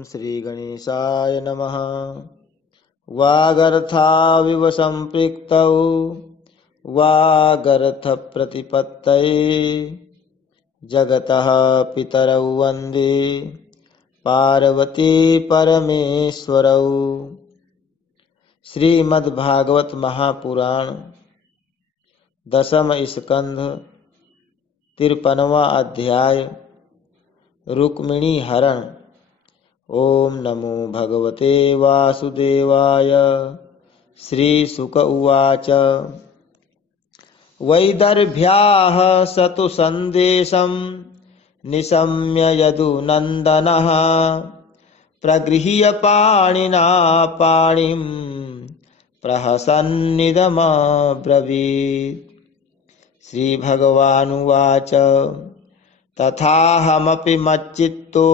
श्रीगणेशाय नमः। वागर्थाविव सम्पृक्तौ वागर्थप्रतिपत्तये जगतः पितरौ वन्दे पार्वती परमेश्वरौ। श्रीमद्भागवत महापुराण दशम स्कंध 53वां अध्याय रुक्मिणी हरण। ओम नमो भगवते वासुदेवाय। श्रीशुक उवाच। वैदर्भ्याः सतु सन्देशं निशम्य यदुनन्दनः प्रगृह्य पाणिना पाणिं प्रहसन्निदमब्रवीत्। श्रीभगवानुवाच। तथाहमपि मच्चित्तो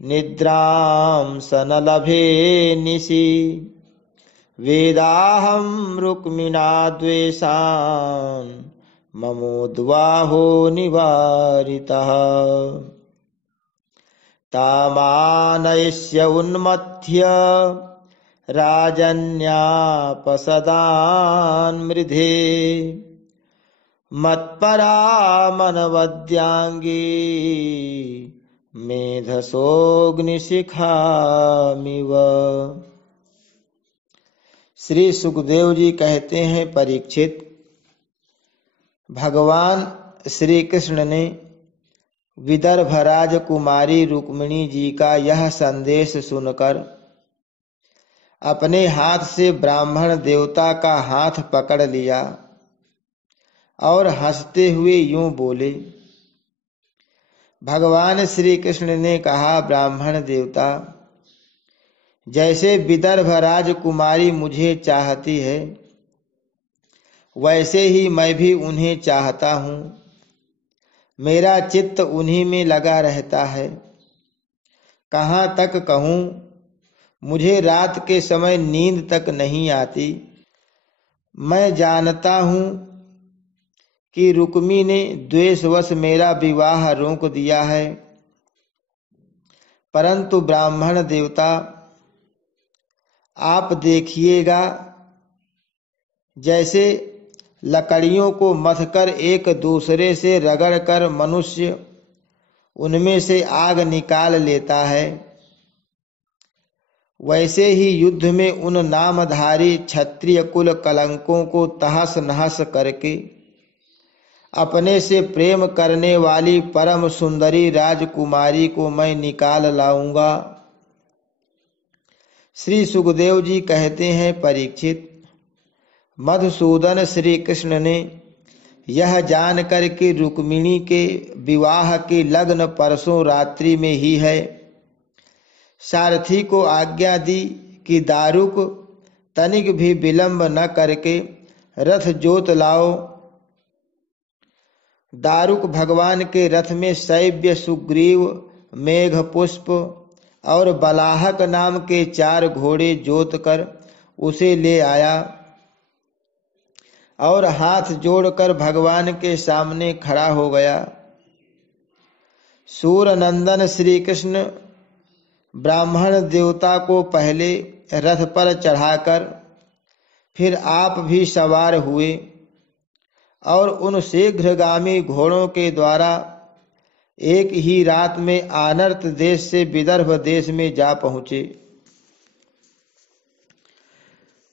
निद्रां स न लभे निशि वेदाहं रुक्मिणा द्वेषान् ममोद्वाहो निवारितः। तामानयस्य उन्मथ्य राजन्यापसदान् मृधे मत्परामनवद्यांगी मेधसोऽग्निशिखामिव। श्री सुखदेव जी कहते हैं, परीक्षित, भगवान श्री कृष्ण ने विदर्भराज कुमारी रुक्मिणी जी का यह संदेश सुनकर अपने हाथ से ब्राह्मण देवता का हाथ पकड़ लिया और हंसते हुए यूं बोले। भगवान श्री कृष्ण ने कहा, ब्राह्मण देवता, जैसे विदर्भ राजकुमारी मुझे चाहती है वैसे ही मैं भी उन्हें चाहता हूँ। मेरा चित्त उन्हीं में लगा रहता है। कहाँ तक कहूँ, मुझे रात के समय नींद तक नहीं आती। मैं जानता हूँ कि रुक्मी ने द्वेषवश मेरा विवाह रोक दिया है, परंतु ब्राह्मण देवता, आप देखिएगा, जैसे लकड़ियों को मथकर एक दूसरे से रगड़कर मनुष्य उनमें से आग निकाल लेता है, वैसे ही युद्ध में उन नामधारी क्षत्रिय कुल कलंकों को तहस नहस करके अपने से प्रेम करने वाली परम सुंदरी राजकुमारी को मैं निकाल लाऊंगा। श्री सुखदेव जी कहते हैं, परीक्षित, मधुसूदन श्री कृष्ण ने यह जानकर कि रुक्मिणी के विवाह की लग्न परसों रात्रि में ही है, सारथी को आज्ञा दी कि दारुक तनिक भी विलंब न करके रथ जोत लाओ। दारुक भगवान के रथ में शैव्य, सुग्रीव, मेघ पुष्प और बलाहक नाम के 4 घोड़े जोत कर उसे ले आया और हाथ जोड़कर भगवान के सामने खड़ा हो गया। सूरनंदन श्री कृष्ण ब्राह्मण देवता को पहले रथ पर चढ़ाकर फिर आप भी सवार हुए और उन शीघ्रगामी घोड़ों के द्वारा एक ही रात में आनर्त देश से विदर्भ देश में जा पहुंचे।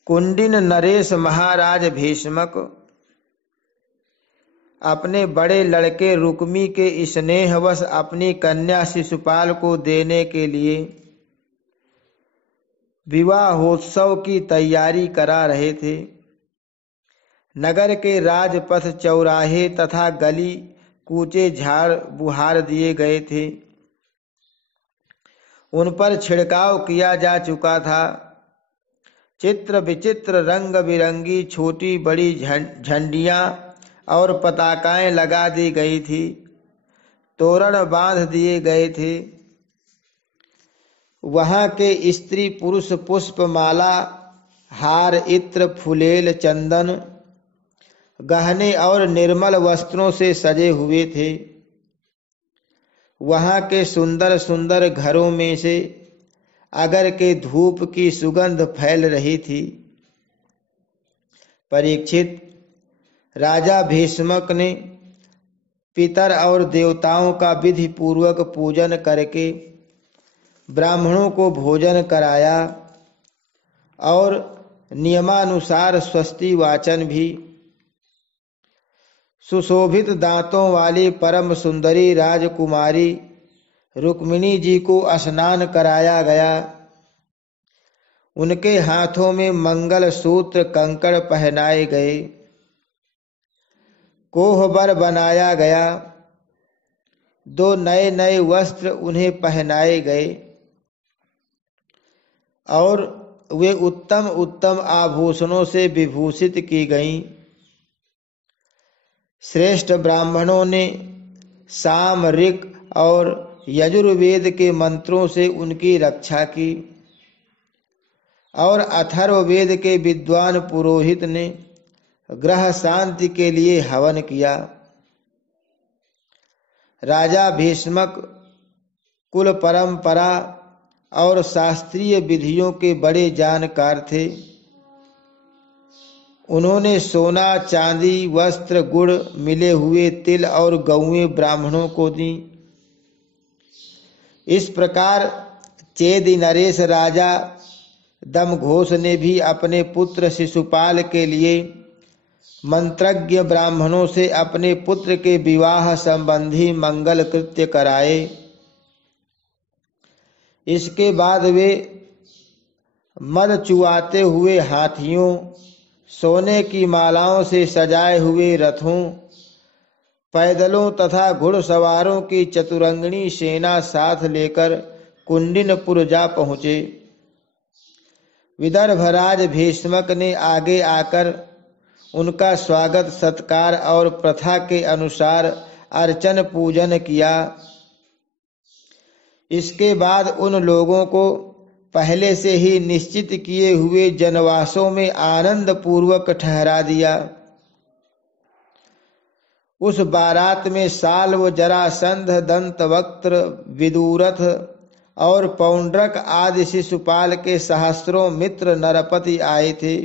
कुंडिन नरेश महाराज भीष्मक अपने बड़े लड़के रुक्मी के स्नेहवश अपनी कन्या शिशुपाल को देने के लिए विवाहोत्सव की तैयारी करा रहे थे। नगर के राजपथ, चौराहे तथा गली कूचे झाड़ बुहार दिए गए थे। उन पर छिड़काव किया जा चुका था। चित्र विचित्र रंग बिरंगी छोटी बड़ी झंडियां और पताकाएं लगा दी गई थी। तोरण बांध दिए गए थे। वहां के स्त्री पुरुष पुष्पमाला, हार, इत्र, फुलेल, चंदन, गहने और निर्मल वस्त्रों से सजे हुए थे। वहां के सुंदर सुंदर घरों में से अगर के धूप की सुगंध फैल रही थी। परीक्षित, राजा भीष्मक ने पितर और देवताओं का विधि पूर्वक पूजन करके ब्राह्मणों को भोजन कराया और नियमानुसार स्वस्ति वाचन भी। सुशोभित दांतों वाली परम सुंदरी राजकुमारी रुक्मिणी जी को स्नान कराया गया। उनके हाथों में मंगल सूत्र कंकड़ पहनाए गए, कोहबर बनाया गया, 2 नए नए वस्त्र उन्हें पहनाए गए और वे उत्तम उत्तम आभूषणों से विभूषित की गईं। श्रेष्ठ ब्राह्मणों ने साम, ऋक् और यजुर्वेद के मंत्रों से उनकी रक्षा की और अथर्ववेद के विद्वान पुरोहित ने ग्रह शांति के लिए हवन किया। राजा भीष्मक कुल परंपरा और शास्त्रीय विधियों के बड़े जानकार थे। उन्होंने सोना, चांदी, वस्त्र, गुड़, मिले हुए तिल और गौएं ब्राह्मणों को दी। इस प्रकार चेदि नरेश राजा दमघोष ने भी अपने पुत्र शिशुपाल के लिए मंत्रज्ञ ब्राह्मणों से अपने पुत्र के विवाह संबंधी मंगल कृत्य कराए। इसके बाद वे मद चुआते हुए हाथियों, सोने की मालाओं से सजाए हुए रथों, पैदलों तथा घुड़सवारों की चतुरंगिणी सेना साथ लेकर कुंडिनपुर जा पहुंचे। विदर्भराज भीष्मक ने आगे आकर उनका स्वागत सत्कार और प्रथा के अनुसार अर्चन पूजन किया। इसके बाद उन लोगों को पहले से ही निश्चित किए हुए जनवासों में आनंद पूर्वक ठहरा दिया। उस बारात में साल्व, जरासंध, दंतवक्त्र, विदुरथ और पौंड्रक आदि शिशुपाल के सहस्रों मित्र नरपति आए थे।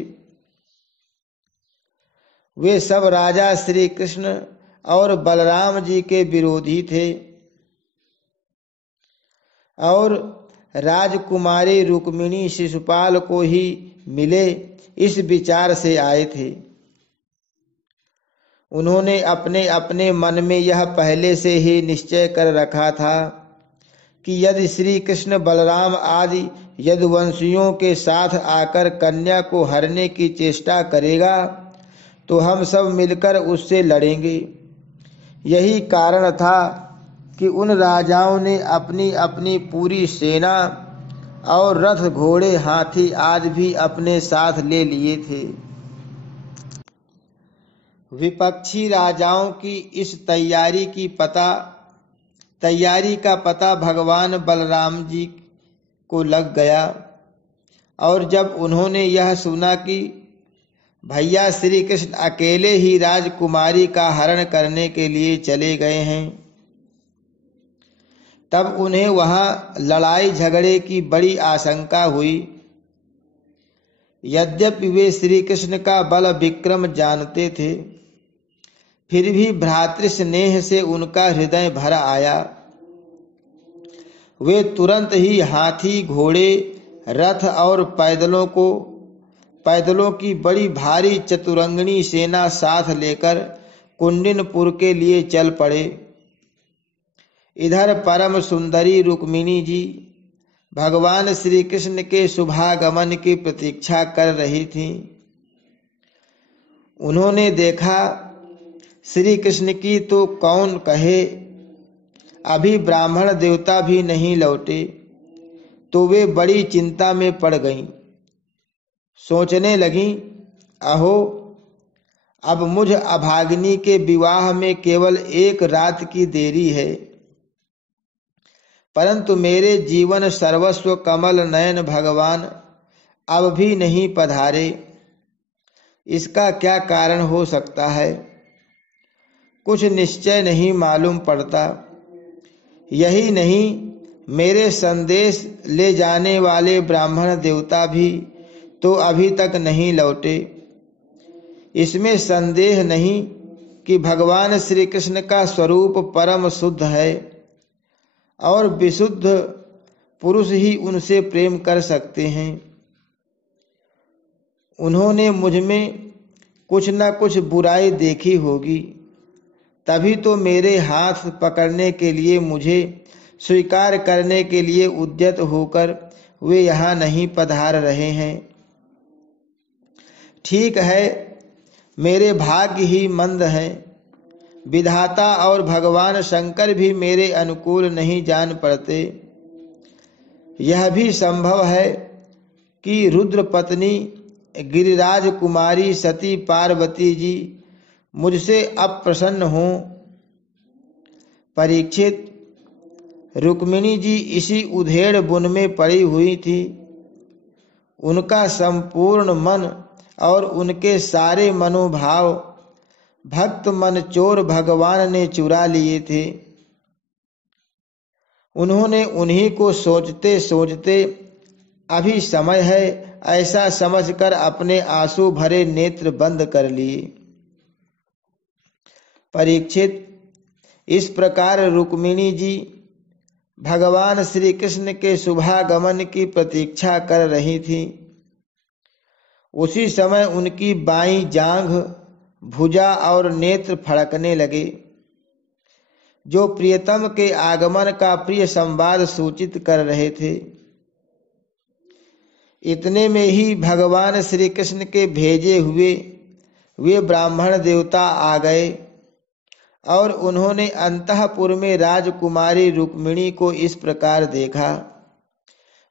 वे सब राजा श्री कृष्ण और बलराम जी के विरोधी थे और राजकुमारी रुक्मिणी शिशुपाल को ही मिले इस विचार से आए थे। उन्होंने अपने अपने मन में यह पहले से ही निश्चय कर रखा था कि यदि श्री कृष्ण, बलराम आदि यदुवंशियों के साथ आकर कन्या को हरने की चेष्टा करेगा तो हम सब मिलकर उससे लड़ेंगे। यही कारण था कि उन राजाओं ने अपनी अपनी पूरी सेना और रथ, घोड़े, हाथी आदि भी अपने साथ ले लिए थे। विपक्षी राजाओं की इस तैयारी का पता भगवान बलराम जी को लग गया और जब उन्होंने यह सुना कि भैया श्री कृष्ण अकेले ही राजकुमारी का हरण करने के लिए चले गए हैं, तब उन्हें वहां लड़ाई झगड़े की बड़ी आशंका हुई। यद्यपि वे श्री कृष्ण का बल विक्रम जानते थे, फिर भी भ्रातृस्नेह से उनका हृदय भर आया। वे तुरंत ही हाथी, घोड़े, रथ और पैदलों की बड़ी भारी चतुरंगिणी सेना साथ लेकर कुंडिनपुर के लिए चल पड़े। इधर परम सुंदरी रुक्मिणी जी भगवान श्री कृष्ण के शुभागमन की प्रतीक्षा कर रही थीं। उन्होंने देखा श्री कृष्ण की तो कौन कहे, अभी ब्राह्मण देवता भी नहीं लौटे, तो वे बड़ी चिंता में पड़ गईं। सोचने लगीं, अहो, अब मुझ अभागिनी के विवाह में केवल 1 रात की देरी है, परंतु मेरे जीवन सर्वस्व कमल नयन भगवान अब भी नहीं पधारे। इसका क्या कारण हो सकता है? कुछ निश्चय नहीं मालूम पड़ता। यही नहीं, मेरे संदेश ले जाने वाले ब्राह्मण देवता भी तो अभी तक नहीं लौटे। इसमें संदेह नहीं कि भगवान श्री कृष्ण का स्वरूप परम शुद्ध है और विशुद्ध पुरुष ही उनसे प्रेम कर सकते हैं। उन्होंने मुझ में कुछ न कुछ बुराई देखी होगी, तभी तो मेरे हाथ पकड़ने के लिए, मुझे स्वीकार करने के लिए उद्यत होकर वे यहाँ नहीं पधार रहे हैं। ठीक है, मेरे भाग्य ही मंद हैं। विधाता और भगवान शंकर भी मेरे अनुकूल नहीं जान पड़ते। यह भी संभव है कि रुद्र पत्नी गिरिराज कुमारी सती पार्वती जी मुझसे अप्रसन्न हों। परीक्षित, रुक्मिणी जी इसी उधेड़ बुन में पड़ी हुई थी। उनका संपूर्ण मन और उनके सारे मनोभाव भक्त मन चोर भगवान ने चुरा लिए थे। उन्होंने उन्हीं को सोचते सोचते अभी समय है ऐसा समझकर अपने आंसू भरे नेत्र बंद कर लिए। परीक्षित, इस प्रकार रुक्मिणी जी भगवान श्री कृष्ण के शुभागमन की प्रतीक्षा कर रही थी। उसी समय उनकी बाईं जांघ, भुजा और नेत्र फड़कने लगे, जो प्रियतम के आगमन का प्रिय संवाद सूचित कर रहे थे। इतने में ही भगवान श्री कृष्ण के भेजे हुए वे ब्राह्मण देवता आ गए और उन्होंने अंतःपुर में राजकुमारी रुक्मिणी को इस प्रकार देखा,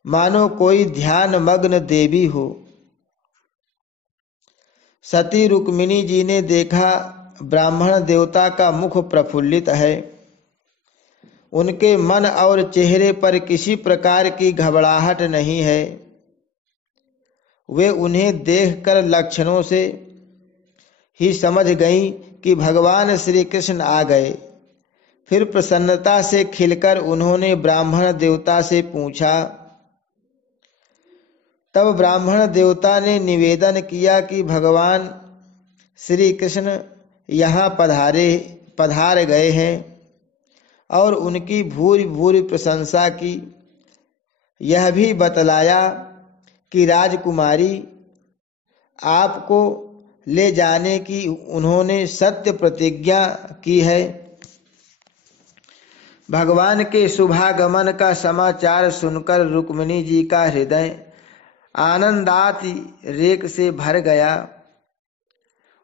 मानो कोई ध्यान मग्न देवी हो। सती रुक्मिणी जी ने देखा ब्राह्मण देवता का मुख प्रफुल्लित है, उनके मन और चेहरे पर किसी प्रकार की घबराहट नहीं है। वे उन्हें देखकर लक्षणों से ही समझ गईं कि भगवान श्री कृष्ण आ गए। फिर प्रसन्नता से खिलकर उन्होंने ब्राह्मण देवता से पूछा। तब ब्राह्मण देवता ने निवेदन किया कि भगवान श्री कृष्ण यहाँ पधार गए हैं और उनकी भूरि भूरि प्रशंसा की। यह भी बतलाया कि राजकुमारी, आपको ले जाने की उन्होंने सत्य प्रतिज्ञा की है। भगवान के शुभागमन का समाचार सुनकर रुक्मिणी जी का हृदय आनंदाति रेक से भर गया।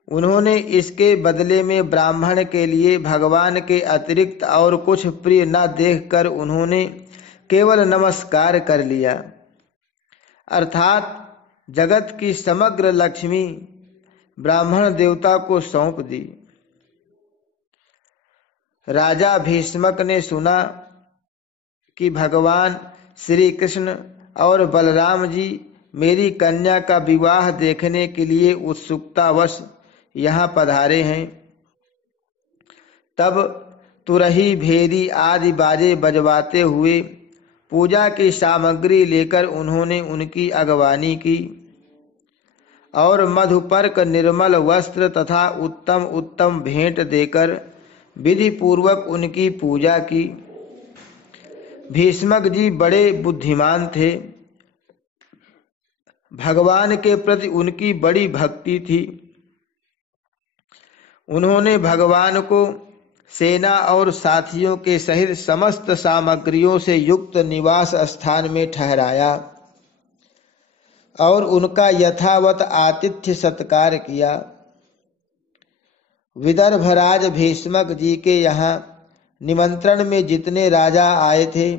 उन्होंने इसके बदले में ब्राह्मण के लिए भगवान के अतिरिक्त और कुछ प्रिय न देखकर उन्होंने केवल नमस्कार कर लिया, अर्थात जगत की समग्र लक्ष्मी ब्राह्मण देवता को सौंप दी। राजा भीष्मक ने सुना कि भगवान श्री कृष्ण और बलराम जी मेरी कन्या का विवाह देखने के लिए उत्सुकतावश यहाँ पधारे हैं। तब तुरही, भेरी आदि बाजे बजवाते हुए पूजा की सामग्री लेकर उन्होंने उनकी अगवानी की और मधुपर्क, निर्मल वस्त्र तथा उत्तम उत्तम भेंट देकर विधि पूर्वक उनकी पूजा की। भीष्मक जी बड़े बुद्धिमान थे। भगवान के प्रति उनकी बड़ी भक्ति थी। उन्होंने भगवान को सेना और साथियों के सहित समस्त सामग्रियों से युक्त निवास स्थान में ठहराया और उनका यथावत आतिथ्य सत्कार किया। विदर्भराज भीष्मक जी के यहाँ निमंत्रण में जितने राजा आए थे,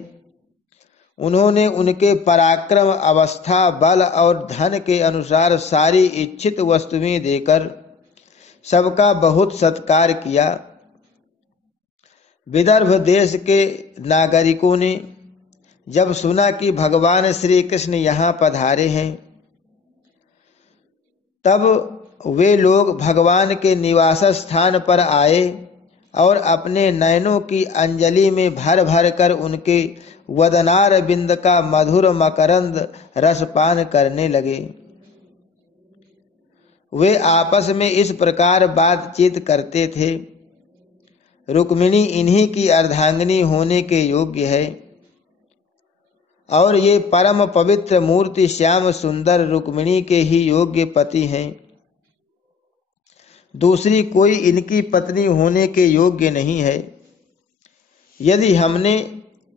उन्होंने उनके पराक्रम, अवस्था, बल और धन के अनुसार सारी इच्छित वस्तुएं देकर सबका बहुत सत्कार किया। विदर्भ देश के नागरिकों ने जब सुना कि भगवान श्री कृष्ण यहाँ पधारे हैं, तब वे लोग भगवान के निवास स्थान पर आए और अपने नयनों की अंजलि में भर भर कर उनके वदनार बिंद का मधुर मकरंद रसपान करने लगे। वे आपस में इस प्रकार बातचीत करते थे, रुक्मिणी इन्हीं की अर्धांगिनी होने के योग्य है और ये परम पवित्र मूर्ति श्याम सुंदर रुक्मिणी के ही योग्य पति हैं। दूसरी कोई इनकी पत्नी होने के योग्य नहीं है। यदि हमने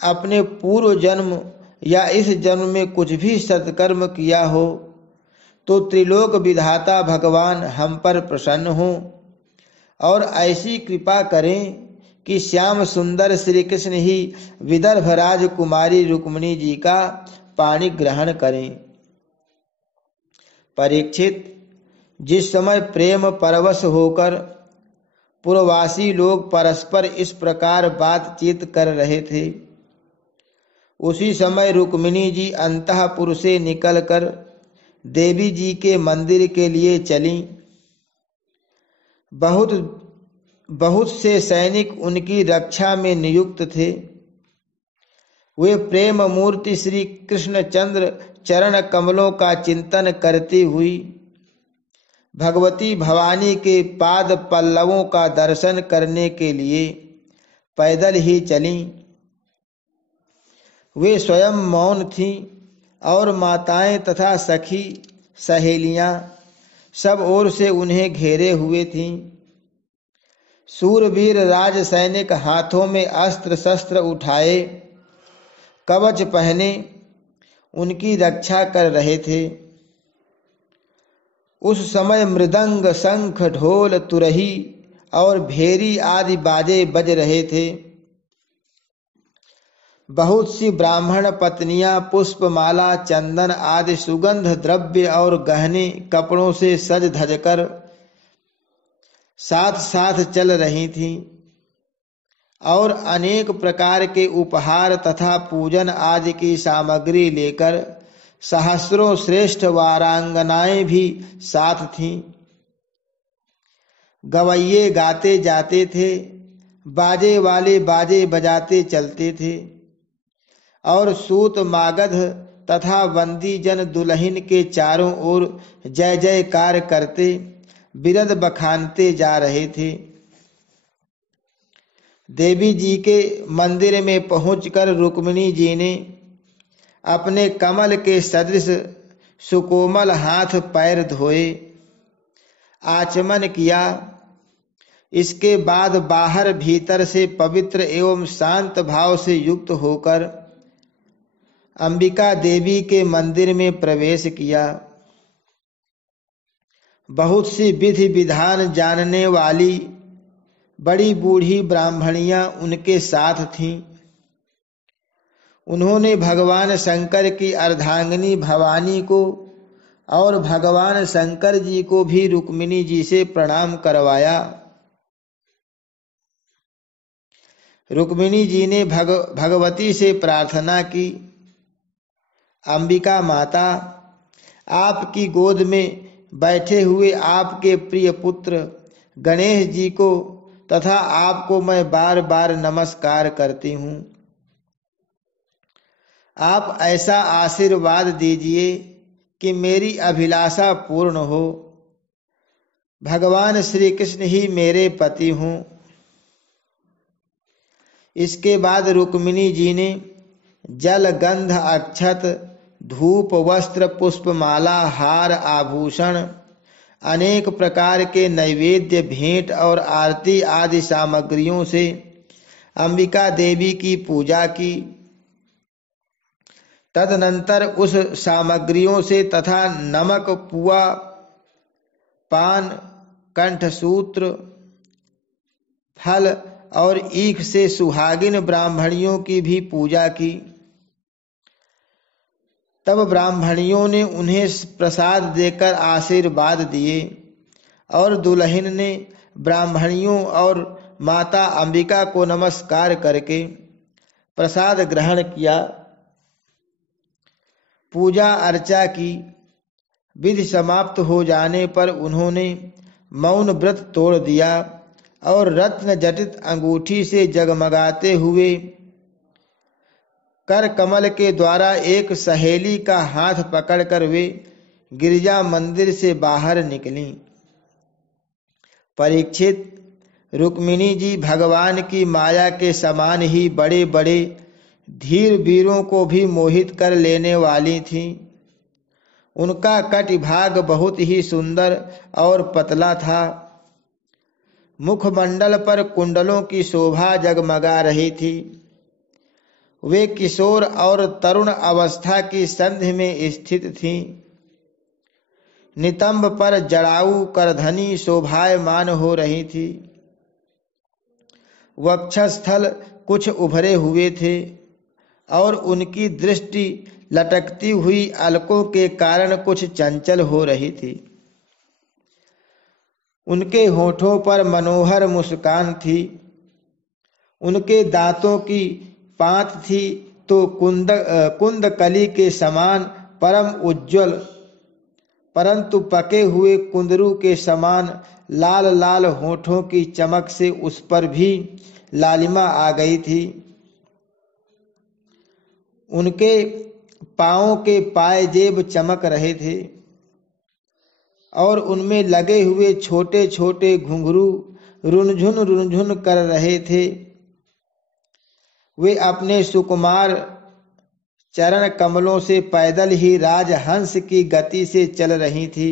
अपने पूर्व जन्म या इस जन्म में कुछ भी सत्कर्म किया हो तो त्रिलोक विधाता भगवान हम पर प्रसन्न हो और ऐसी कृपा करें कि श्याम सुंदर श्री कृष्ण ही विदर्भ राजकुमारी रुक्मिणी जी का पाणी ग्रहण करें। परीक्षित, जिस समय प्रेम परवश होकर पुरवासी लोग परस्पर इस प्रकार बातचीत कर रहे थे, उसी समय रुक्मिणी जी अंतःपुर से निकलकर देवी जी के मंदिर के लिए चलीं। बहुत से सैनिक उनकी रक्षा में नियुक्त थे। वे प्रेम मूर्ति श्री कृष्णचंद्र चरण कमलों का चिंतन करती हुई भगवती भवानी के पाद पल्लवों का दर्शन करने के लिए पैदल ही चलीं। वे स्वयं मौन थीं और माताएं तथा सखी सहेलियां सब ओर से उन्हें घेरे हुए थीं। सूरवीर राज सैनिक हाथों में अस्त्र शस्त्र उठाए कवच पहने उनकी रक्षा कर रहे थे। उस समय मृदंग, शंख, ढोल, तुरही और भेरी आदि बाजे बज रहे थे। बहुत सी ब्राह्मण पत्नियां पुष्पमाला, चंदन आदि सुगंध द्रव्य और गहने कपड़ों से सज धज कर साथ साथ चल रही थीं और अनेक प्रकार के उपहार तथा पूजन आदि की सामग्री लेकर सहस्रों श्रेष्ठ वारांगनाएं भी साथ थीं। गवैये गाते जाते थे, बाजे वाले बाजे बजाते चलते थे और सूत मागध तथा बंदी जन दुल्हन के चारों ओर जय जयकार करते बिरद बखानते जा रहे थे। देवी जी के मंदिर में पहुंचकर रुक्मिणी जी ने अपने कमल के सदृश सुकोमल हाथ पैर धोए, आचमन किया। इसके बाद बाहर भीतर से पवित्र एवं शांत भाव से युक्त होकर अंबिका देवी के मंदिर में प्रवेश किया। बहुत सी विधि विधान जानने वाली बड़ी बूढ़ी ब्राह्मणियां उनके साथ थीं। उन्होंने भगवान शंकर की अर्धांगिनी भवानी को और भगवान शंकर जी को भी रुक्मिणी जी से प्रणाम करवाया। रुक्मिणी जी ने भगवती से प्रार्थना की, अंबिका माता, आपकी गोद में बैठे हुए आपके प्रिय पुत्र गणेश जी को तथा आपको मैं बार बार नमस्कार करती हूँ। आप ऐसा आशीर्वाद दीजिए कि मेरी अभिलाषा पूर्ण हो। भगवान श्री कृष्ण ही मेरे पति हों। इसके बाद रुक्मिणी जी ने जल, गंध, अक्षत, धूप, वस्त्र, पुष्पमाला, हार, आभूषण, अनेक प्रकार के नैवेद्य, भेंट और आरती आदि सामग्रियों से अंबिका देवी की पूजा की। तदनंतर उस सामग्रियों से तथा नमक, पुआ, पान, कंठसूत्र, फल और ईख से सुहागिन ब्राह्मणियों की भी पूजा की। तब ब्राह्मणियों ने उन्हें प्रसाद देकर आशीर्वाद दिए और दुल्हन ने ब्राह्मणियों और माता अंबिका को नमस्कार करके प्रसाद ग्रहण किया। पूजा अर्चा की। विधि समाप्त हो जाने पर उन्होंने मौन व्रत तोड़ दिया और रत्न जटित अंगूठी से जगमगाते हुए कर कमल के द्वारा एक सहेली का हाथ पकड़कर वे गिरजा मंदिर से बाहर निकली। परीक्षित, रुक्मिणी जी भगवान की माया के समान ही बड़े बड़े धीर वीरों को भी मोहित कर लेने वाली थीं। उनका कटिभाग बहुत ही सुंदर और पतला था। मुखमंडल पर कुंडलों की शोभा जगमगा रही थी। वे किशोर और तरुण अवस्था की संधि में स्थित थीं। नितंब पर जड़ाऊ करधनी शोभायमान हो रही थी। वक्षस्थल कुछ उभरे हुए थे और उनकी दृष्टि लटकती हुई अलकों के कारण कुछ चंचल हो रही थी। उनके होठों पर मनोहर मुस्कान थी। उनके दांतों की पांत थी तो कुंद कली के समान परम उज्ज्वल, परंतु पके हुए कुंदरू के समान लाल लाल होठों की चमक से उस पर भी लालिमा आ गई थी। उनके पांवों के पायजेब चमक रहे थे और उनमें लगे हुए छोटे छोटे घुंघरू रुनझुन कर रहे थे। वे अपने सुकुमार चरण कमलों से पैदल ही राजहंस की गति से चल रही थी।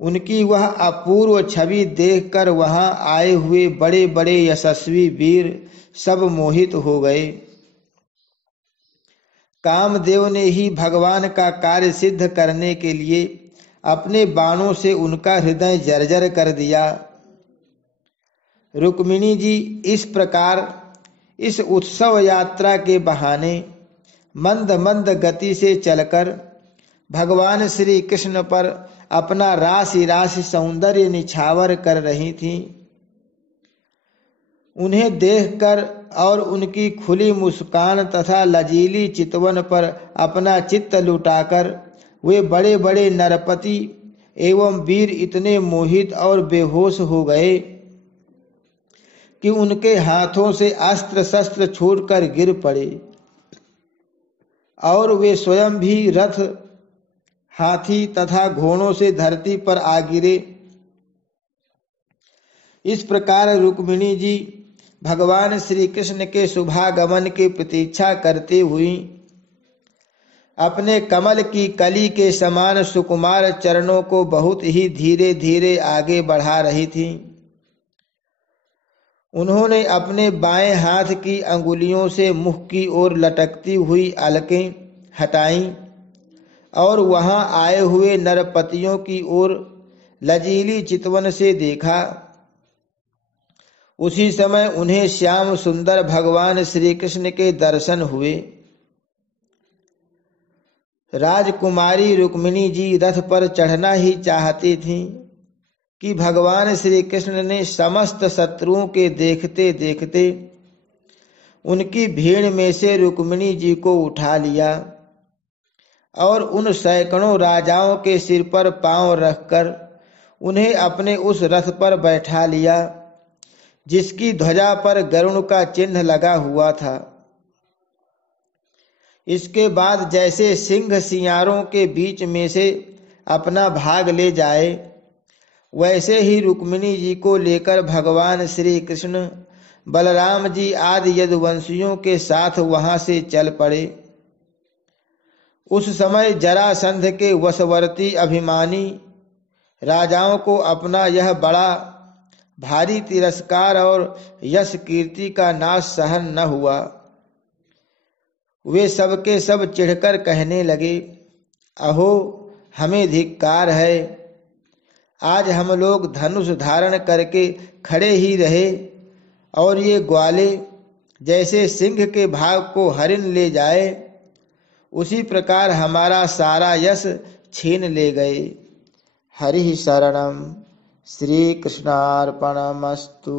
उनकी वह अपूर्व छवि देखकर वहां आए हुए बड़े बड़े यशस्वी वीर सब मोहित हो गए। कामदेव ने ही भगवान का कार्य सिद्ध करने के लिए अपने बाणों से उनका हृदय जर्जर कर दिया। रुक्मिणी जी इस प्रकार इस उत्सव यात्रा के बहाने मंद मंद गति से चलकर भगवान श्री कृष्ण पर अपना राशि राशि सौंदर्य निछावर कर रही थीं। उन्हें देखकर और उनकी खुली मुस्कान तथा लजीली चितवन पर अपना चित्त लुटाकर वे बड़े बड़े नरपति एवं वीर इतने मोहित और बेहोश हो गए कि उनके हाथों से अस्त्र शस्त्र छोड़कर गिर पड़े और वे स्वयं भी रथ, हाथी तथा घोड़ों से धरती पर आ गिरे। इस प्रकार रुक्मिणी जी भगवान श्री कृष्ण के शुभागमन की प्रतीक्षा करते हुई अपने कमल की कली के समान सुकुमार चरणों को बहुत ही धीरे धीरे आगे बढ़ा रही थी। उन्होंने अपने बाएं हाथ की अंगुलियों से मुख की ओर लटकती हुई अलकें हटाईं और वहां आए हुए नरपतियों की ओर लजीली चितवन से देखा। उसी समय उन्हें श्याम सुंदर भगवान श्री कृष्ण के दर्शन हुए। राजकुमारी रुक्मिणी जी रथ पर चढ़ना ही चाहती थीं कि भगवान श्री कृष्ण ने समस्त शत्रुओं के देखते देखते उनकी भीड़ में से रुक्मिणी जी को उठा लिया और उन सैकड़ों राजाओं के सिर पर पांव रखकर उन्हें अपने उस रथ पर बैठा लिया जिसकी ध्वजा पर गरुड़ का चिन्ह लगा हुआ था। इसके बाद जैसे सिंह सियारों के बीच में से अपना भाग ले जाए, वैसे ही रुक्मिणी जी को लेकर भगवान श्री कृष्ण बलराम जी आदि यदुवंशियों के साथ वहां से चल पड़े। उस समय जरासंध के वशवर्ती अभिमानी राजाओं को अपना यह बड़ा भारी तिरस्कार और यश कीर्ति का नाश सहन न हुआ। वे सबके सब चिढ़कर कहने लगे, अहो हमें धिक्कार है। आज हम लोग धनुष धारण करके खड़े ही रहे और ये ग्वाले जैसे सिंह के भाग को हरिण ले जाए, उसी प्रकार हमारा सारा यश छीन ले गए। हरि शरणम। श्री कृष्णार्पणमस्तु।